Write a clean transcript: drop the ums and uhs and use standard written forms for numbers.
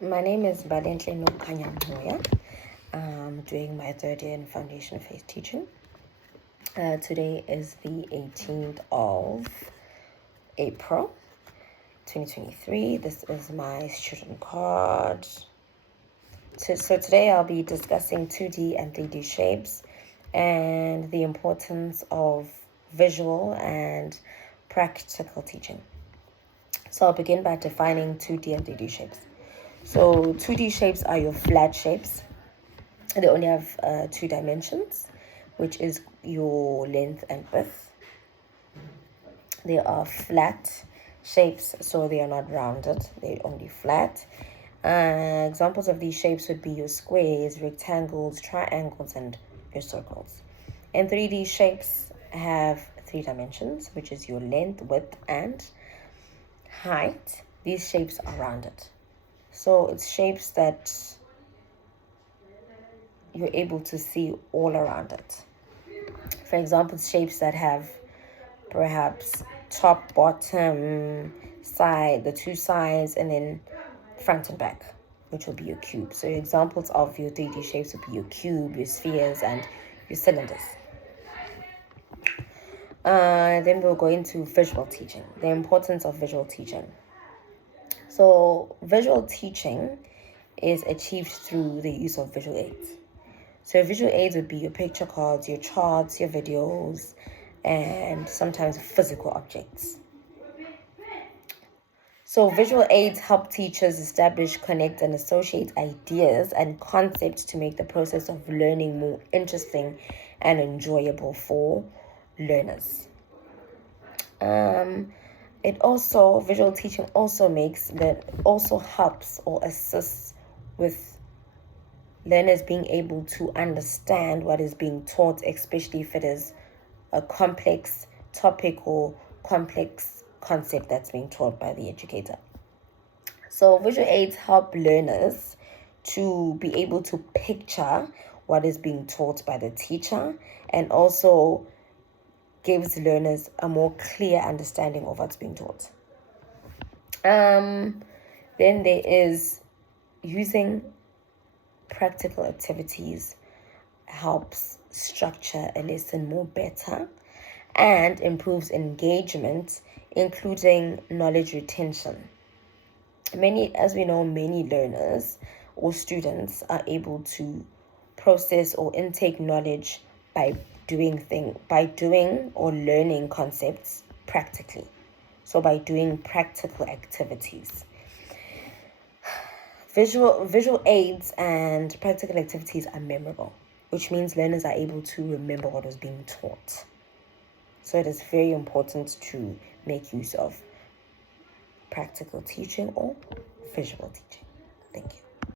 My name is Balentle Nokanyamhoya. I'm doing my third year in Foundation Faith Teaching. Today is the 18th of April, 2023. This is my student card. So today I'll be discussing 2D and 3D shapes and the importance of visual and practical teaching. So I'll begin by defining 2D and 3D shapes. So 2D shapes are your flat shapes. They only have 2 dimensions, which is your length and width. They are flat shapes, so they are not rounded. They're only flat. Examples of these shapes would be your squares, rectangles, triangles, and your circles. And 3D shapes have 3 dimensions, which is your length, width, and height. These shapes are rounded. So it's shapes that you're able to see all around it. For example, shapes that have perhaps top, bottom, side, the 2 sides, and then front and back, which will be your cube. So examples of your 3D shapes would be your cube, your spheres, and your cylinders. Then we'll go into visual teaching, the importance of visual teaching. So visual teaching is achieved through the use of visual aids. So visual aids would be your picture cards, your charts, your videos, and sometimes physical objects. So visual aids help teachers establish, connect, and associate ideas and concepts to make the process of learning more interesting and enjoyable for learners. Visual teaching also helps or assists with learners being able to understand what is being taught, especially if it is a complex topic or complex concept that's being taught by the educator. So visual aids help learners to be able to picture what is being taught by the teacher, and also gives learners a more clear understanding of what's being taught. Then there is using practical activities helps structure a lesson more better and improves engagement, including knowledge retention. As we know, many learners or students are able to process or intake knowledge by doing or learning concepts practically. So by doing practical activities. Visual aids and practical activities are memorable, which means learners are able to remember what was being taught. So it is very important to make use of practical teaching or visual teaching. Thank you.